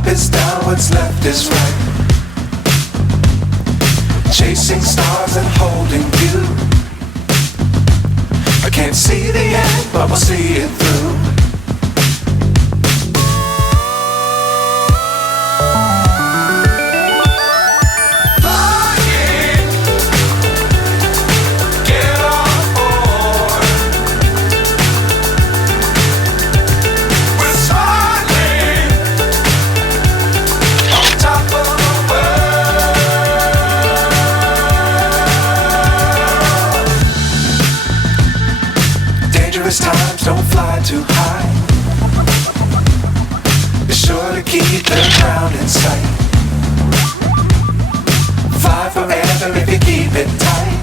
Up is down, what's left is right. Chasing stars and holding you. I can't see the end, but we'll see it through. Times don't fly too high. Be sure to keep the ground in sight. Fly forever if you keep it tight.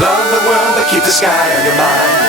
Love the world but keep the sky on your mind.